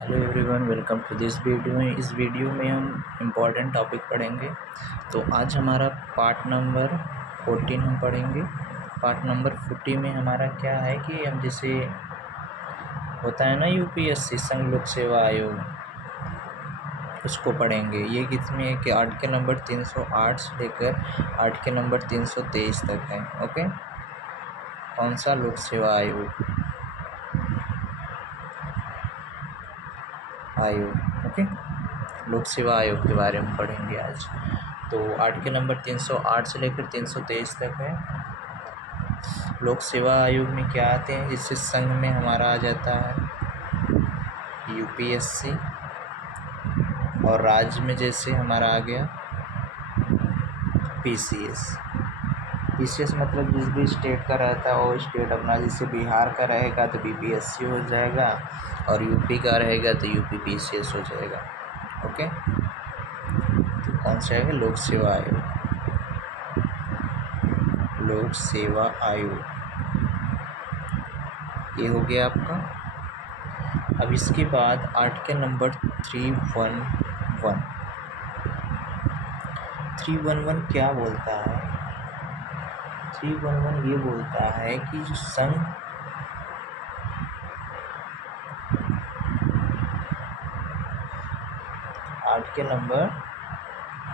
Hello everyone, welcome to this video. इस video में हम इम्पॉर्टेंट टॉपिक पढ़ेंगे। तो आज हमारा पार्ट नंबर 14 हम पढ़ेंगे। पार्ट नंबर 40 में हमारा क्या है कि हम जैसे होता है ना यूपीएससी संघ लोक सेवा आयोग, उसको पढ़ेंगे। ये किसमें है कि आर्टिकल नंबर 308 से लेकर आर्टिकल नंबर 323 तक है। ओके, कौन सा लोक सेवा आयोग ओके, लोक सेवा आयोग के बारे में पढ़ेंगे आज। तो आर्टिकल नंबर 308 से लेकर 323 तक है। लोक सेवा आयोग में क्या आते हैं, जिससे संघ में हमारा आ जाता है यूपीएससी, और राज्य में जैसे हमारा आ गया पीसीएस। पीसीएस मतलब जिस भी स्टेट का रहता है वो स्टेट अपना, जैसे बिहार का रहेगा तो बीपीएससी हो जाएगा, और यूपी का रहेगा तो यूपी पीसीएस हो जाएगा। ओके, तो कौन सा है लोक सेवा आयोग। लोक सेवा आयोग ये हो गया आपका। अब इसके बाद आर्टिकल नंबर 311 क्या बोलता है। 311 ये बोलता है कि जो संघ आर्टिकल नंबर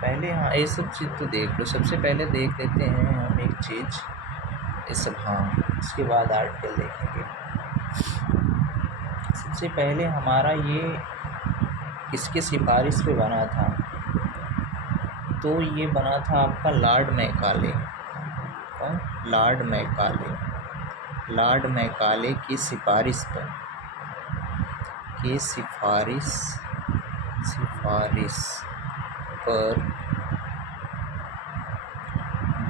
पहले, हाँ ये सब चीज़ तो देख लो। सबसे पहले देख लेते हैं हम एक चीज़, ये सब, हाँ इसके बाद आर्टिकल देखेंगे। सबसे पहले हमारा ये किसके सिफारिश पे बना था, तो ये बना था आपका लॉर्ड मैकाले। कौन? लॉर्ड मैकाले की सिफारिश पर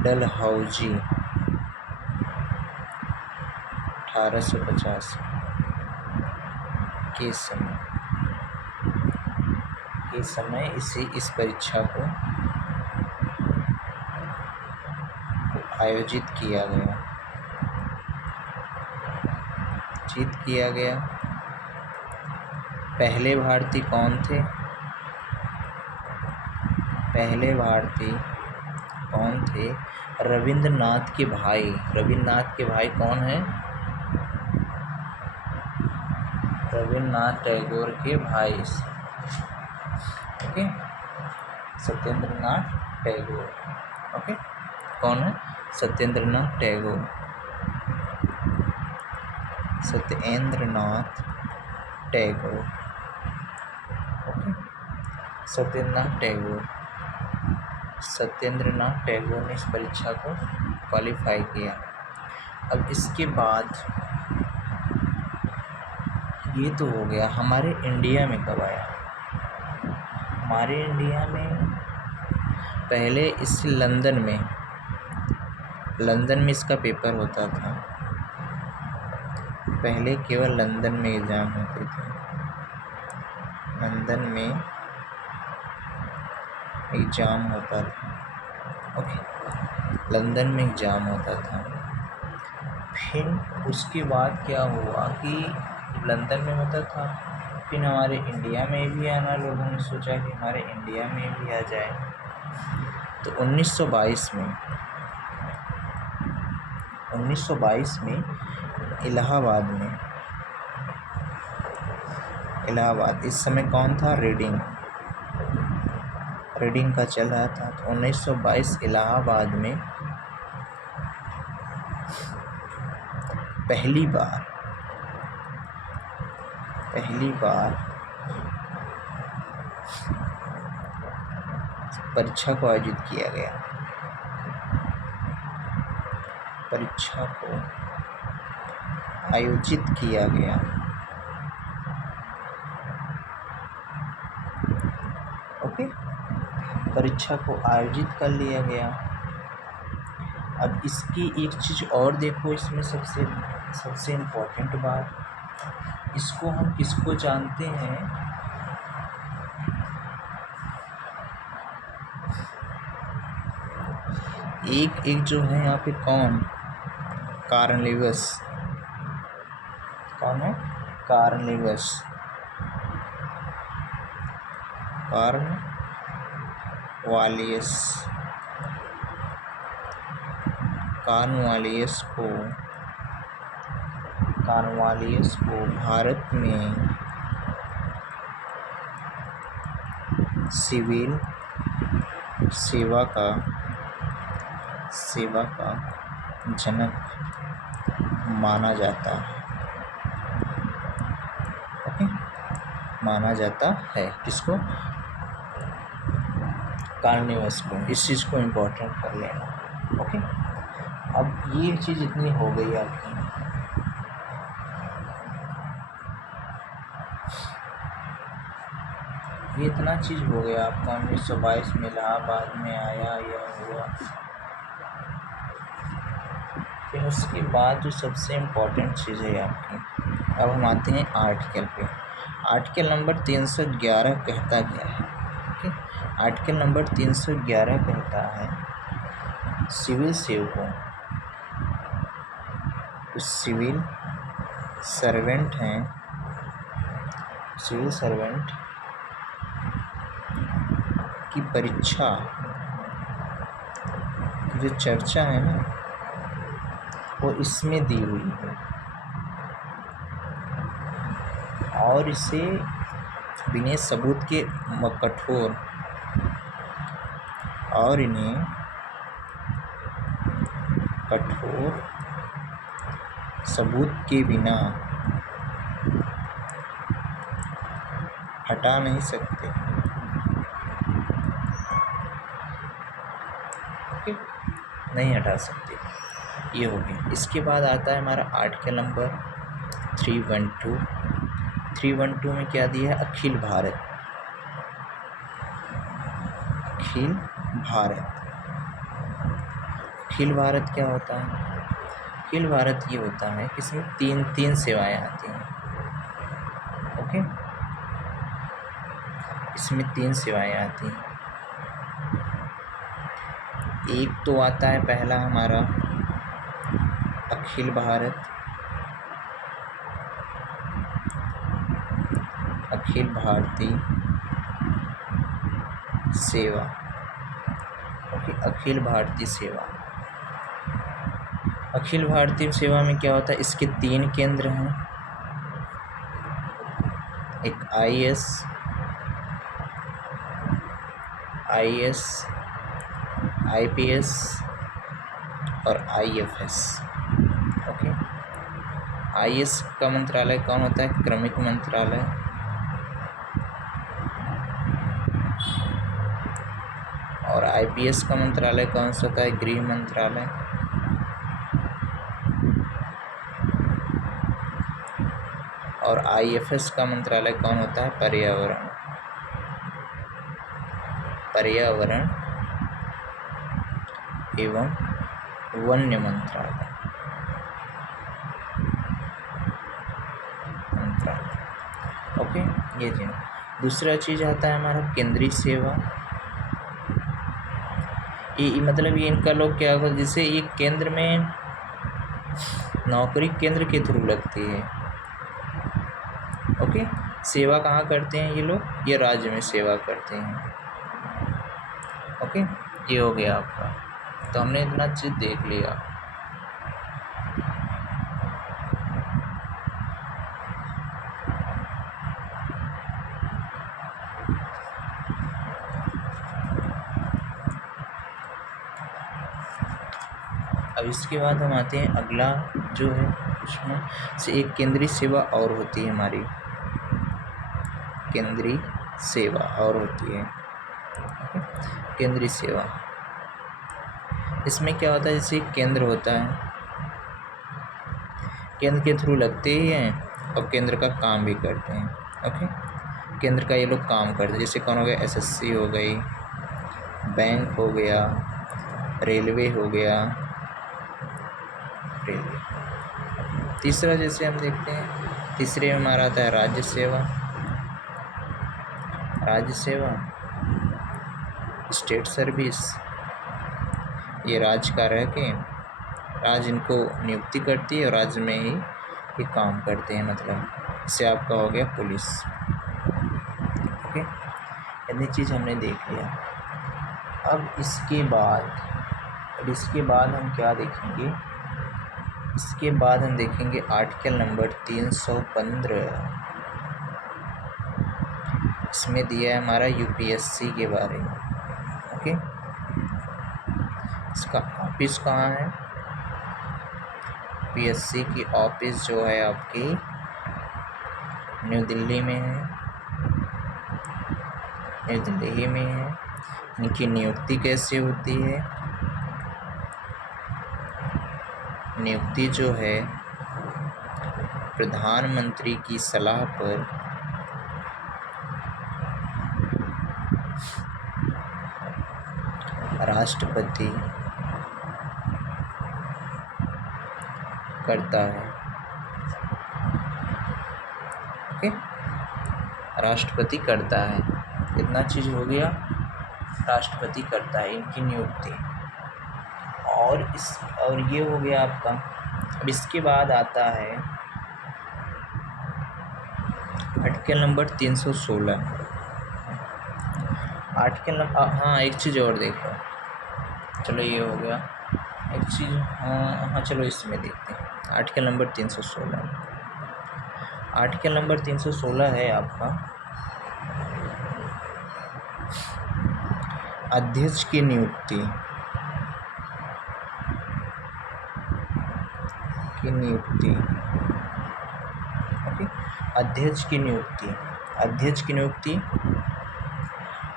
डलहौजी 1850 के समय इस परीक्षा को आयोजित किया गया। पहले भारतीय कौन थे? रविंद्रनाथ के भाई कौन है? रविन्द्रनाथ टैगोर के भाई। ओके, सत्येंद्रनाथ टैगोर। ओके, कौन है? सत्येंद्रनाथ टैगोर। ओके, सत्येंद्रनाथ टैगोर ने इस परीक्षा को क्वालिफाई किया। अब इसके बाद ये तो हो गया। हमारे इंडिया में कब आया? हमारे इंडिया में पहले इस लंदन में इसका पेपर होता था। पहले केवल लंदन में एग्ज़ाम होते थे। ओके, लंदन में एग्ज़ाम होता था। फिर उसके बाद क्या हुआ कि लंदन में होता था, फिर हमारे इंडिया में भी आना, लोगों ने सोचा कि हमारे इंडिया में भी आ जाए। तो 1922 में इलाहाबाद, इस समय कौन था? रीडिंग का चल रहा था। तो 1922 इलाहाबाद में पहली बार परीक्षा को आयोजित किया गया। ओके, परीक्षा को आयोजित कर लिया गया। अब इसकी एक चीज़ और देखो, इसमें सबसे इम्पोर्टेंट बात, इसको हम किसको जानते हैं? एक जो है यहाँ पे, कौन? कॉर्नलिवस। कौन है? कॉर्नलिवस। कॉर्नवालियस को भारत में सिविल सेवा का जनक माना जाता है। ओके, माना जाता है किसको? कॉर्नवालियस को। इस चीज़ को इम्पोर्टेंट कर लेना। ओके, अब ये चीज़ इतनी हो गई आपकी। ये इतना चीज़ हो गया आपका। 1922 में इलाहाबाद में आया, यह हुआ। फिर उसके बाद जो सबसे इम्पोर्टेंट चीज़ है आपकी, अब हम आते हैं आर्टिकल पे। आर्टिकल नंबर 311 कहता क्या है? ओके, आर्टिकल नंबर 311 कहता है सिविल सेवकों, जो सिविल सर्वेंट हैं, सिविल सर्वेंट की परीक्षा की जो चर्चा है ना, वो इसमें दी हुई है और इसे बिना सबूत के कठोर और इन्हें कठोर सबूत के बिना हटा नहीं सकते। ओके, नहीं हटा सकते। ये हो गया। इसके बाद आता है हमारा आर्टिकल नंबर 312। 312 में क्या दिया है? अखिल भारत। अखिल भारत। अखिल भारत क्या होता है? अखिल भारत ये होता है कि इसमें तीन सेवाएं आती हैं। ओके, इसमें 3 सेवाएं आती हैं। एक तो आता है पहला हमारा अखिल भारत, अखिल भारतीय सेवा। ओके, अखिल भारतीय सेवा। अखिल भारतीय सेवा में क्या होता है? इसके 3 केंद्र हैं। एक IAS, IPS और IFS। ओके, IAS का मंत्रालय कौन होता है? क्रमिक मंत्रालय। और IPS का मंत्रालय कौन सा होता है? गृह मंत्रालय। और IFS का मंत्रालय कौन होता है? पर्यावरण एवं वन्य मंत्रालय। ओके, ये चीज़। दूसरा चीज़ आता है हमारा केंद्रीय सेवा। ये मतलब ये इनका लोग क्या होगा, जैसे ये केंद्र में नौकरी केंद्र के थ्रू लगती है। ओके, सेवा कहाँ करते हैं ये लोग? ये राज्य में सेवा करते हैं। ओके, ये हो गया आपका। तो हमने इतना चीज़ देख लिया। अब इसके बाद हम आते हैं अगला जो है, उसमें से एक केंद्रीय सेवा और होती है हमारी। केंद्रीय सेवा और होती है। केंद्रीय सेवा, इसमें क्या होता है? जैसे केंद्र होता है, केंद्र के थ्रू लगते ही हैं और केंद्र का काम भी करते हैं। ओके, केंद्र का ये लोग काम करते हैं। जैसे कौन हो गया? SSC हो गई, बैंक हो गया, रेलवे हो गया। रेलवे। तीसरा जैसे हम देखते हैं, तीसरे में हमारा आता है राज्य सेवा। राज्य सेवा, स्टेट सर्विस। ये राज्य का रह के राज्य इनको नियुक्ति करती है और राज्य में ही ये काम करते हैं। मतलब इससे आपका हो गया पुलिस। ओके, इतनी चीज़ हमने देख लिया। अब इसके बाद हम क्या देखेंगे? इसके बाद हम देखेंगे आर्टिकल नंबर 315। इसमें दिया है हमारा यूपीएससी के बारे में। ओके, इसका ऑफिस कहाँ है? यूपीएससी की ऑफिस जो है आपकी न्यू दिल्ली में है। न्यू दिल्ली में है। इनकी नियुक्ति कैसे होती है? नियुक्ति जो है प्रधानमंत्री की सलाह पर राष्ट्रपति करता है। ओके, राष्ट्रपति करता है। इतना चीज़ हो गया, राष्ट्रपति करता है इनकी नियुक्ति। और ये हो गया आपका। अब इसके बाद आता है आर्टिकल नंबर 316। आर्टिकल नंबर, हाँ एक चीज़ और देख लो। चलो ये हो गया एक चीज़। हाँ चलो इसमें देखते हैं। Article number 316। आर्टिकल नंबर 316 है आपका अध्यक्ष की नियुक्ति। ओके, अध्यक्ष की नियुक्ति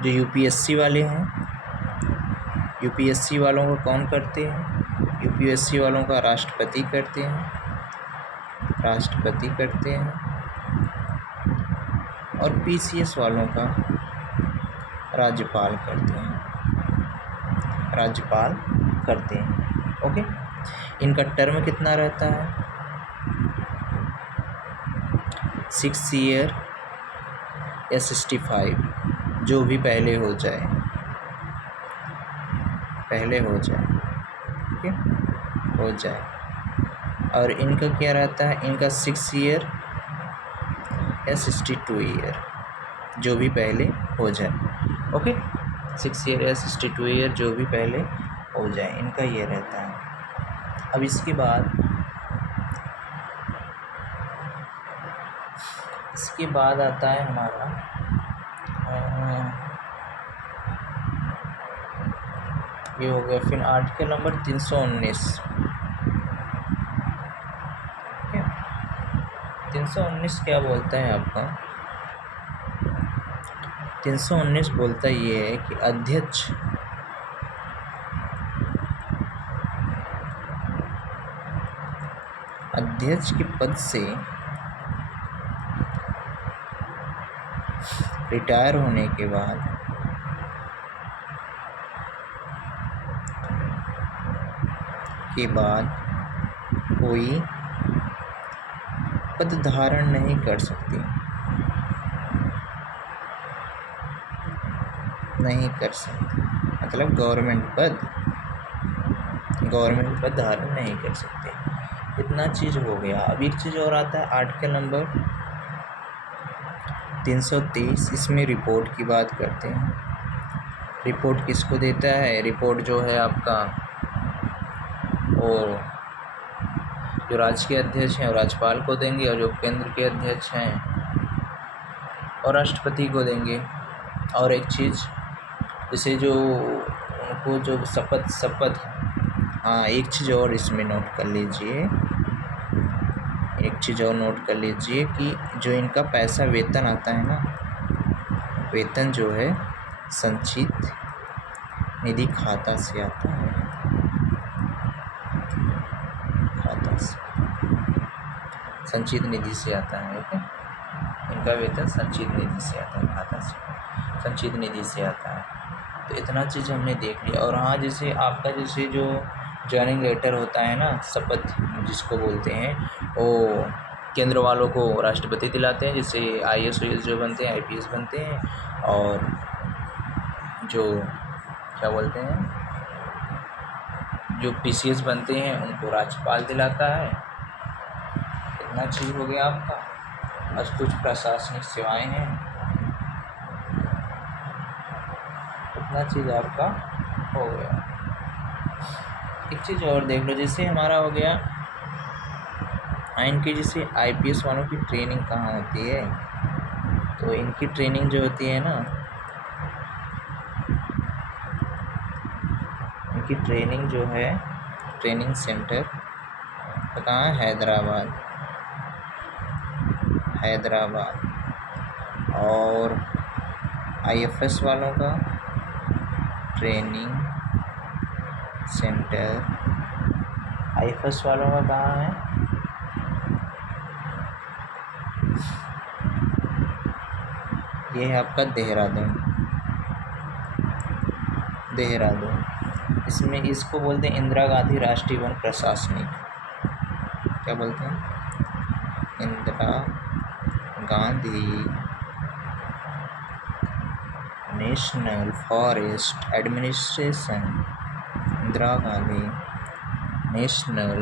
जो यूपीएससी वाले हैं, यूपीएससी वालों को कौन करते हैं? यूपीएससी वालों का राष्ट्रपति करते हैं। और पीसीएस वालों का राज्यपाल करते हैं। ओके, इनका टर्म कितना रहता है? 6 ईयर या 65, जो भी पहले हो जाए। ठीक है, हो जाए। और इनका क्या रहता है? इनका 6 ईयर या 62 ईयर, जो भी पहले हो जाए। ओके, 6 ईयर या 62 ईयर, जो भी पहले हो जाए, इनका ये रहता है। अब इसके बाद आता है हमारा ये हो गया। फिर आर्टिकल नंबर 319। 319 क्या बोलता है आपका? 319 बोलता ये है कि अध्यक्ष के पद से रिटायर होने के बाद कोई पद धारण नहीं कर सकते। मतलब गवर्नमेंट पद धारण नहीं कर सकते। इतना चीज़ हो गया। अब एक चीज़ और आता है आर्टिकल नंबर 323। इसमें रिपोर्ट की बात करते हैं। रिपोर्ट किसको देता है? रिपोर्ट जो है आपका वो जो राज्य के अध्यक्ष हैं और राज्यपाल को देंगे, और जो केंद्र के अध्यक्ष हैं और राष्ट्रपति को देंगे। और एक चीज़, जैसे जो उनको जो शपथ हाँ, एक चीज़ और इसमें नोट कर लीजिए कि जो इनका पैसा वेतन आता है ना, वेतन जो है संचित निधि खाता से आता है। संचित निधि से आता है। ओके, इनका वेतन संचित निधि से आता है, खाता से, संचित निधि से आता है। तो इतना चीज़ हमने देख लिया। और हाँ, जैसे आपका जैसे जो ज्वाइनिंग लेटर होता है ना, शपथ जिसको बोलते हैं, वो केंद्र वालों को राष्ट्रपति दिलाते हैं। जैसे IAS जो बनते हैं, IPS बनते हैं, और जो क्या बोलते हैं, जो PCS बनते हैं, उनको राज्यपाल दिलाता है। इतना चीज़ हो गया आपका। बस कुछ प्रशासनिक सेवाएं हैं। इतना चीज़ आपका हो गया। एक चीज़ और देख लो, जैसे हमारा हो गया इनकी जैसे आईपीएस वालों की ट्रेनिंग कहाँ होती है, तो इनकी ट्रेनिंग जो होती है ना, इनकी ट्रेनिंग जो है ट्रेनिंग सेंटर कहाँ है, हैदराबाद। और आईएफएस वालों का ट्रेनिंग सेंटर, आईएफएस वालों का कहाँ है, ये है आपका देहरादून। इसमें इसको बोलते हैं इंदिरा गांधी राष्ट्रीय वन प्रशासनिक, क्या बोलते हैं, Indira Gandhi national forest administration, Indira Gandhi national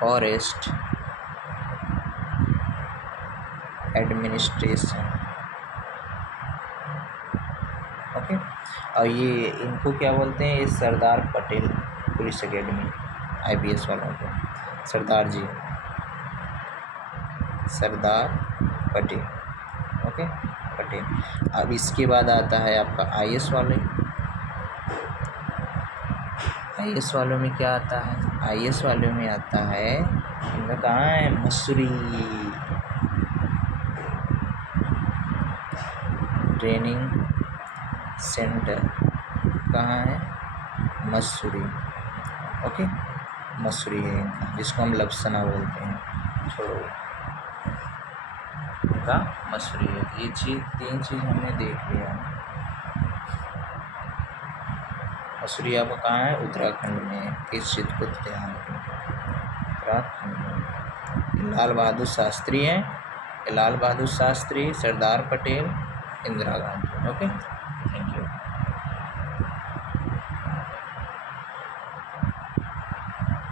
forest administration. Okay. और ये इनको क्या बोलते हैं, ये Sardar Patel police academy, IPS वालों को सरदार पटेल। ओके, पटेल। अब इसके बाद आता है आपका आईएएस वाले। आईएएस वालों में क्या आता है, आईएएस वालों में आता है, इनका कहाँ है, मसूरी ट्रेनिंग सेंटर, कहाँ है, मसूरी। ओके, मसूरी है इनका, जिसको हम लपसना बोलते हैं, छोड़ो, इनका मसूरी है। ये तीन चीज़ हमने देख लिया। मसूरी आपका कहाँ है, उत्तराखंड में। इस चीज़ को ध्यान रखें, उत्तराखंड में। लाल बहादुर शास्त्री हैं, लाल बहादुर शास्त्री, सरदार पटेल, इंदिरा गांधी। ओके।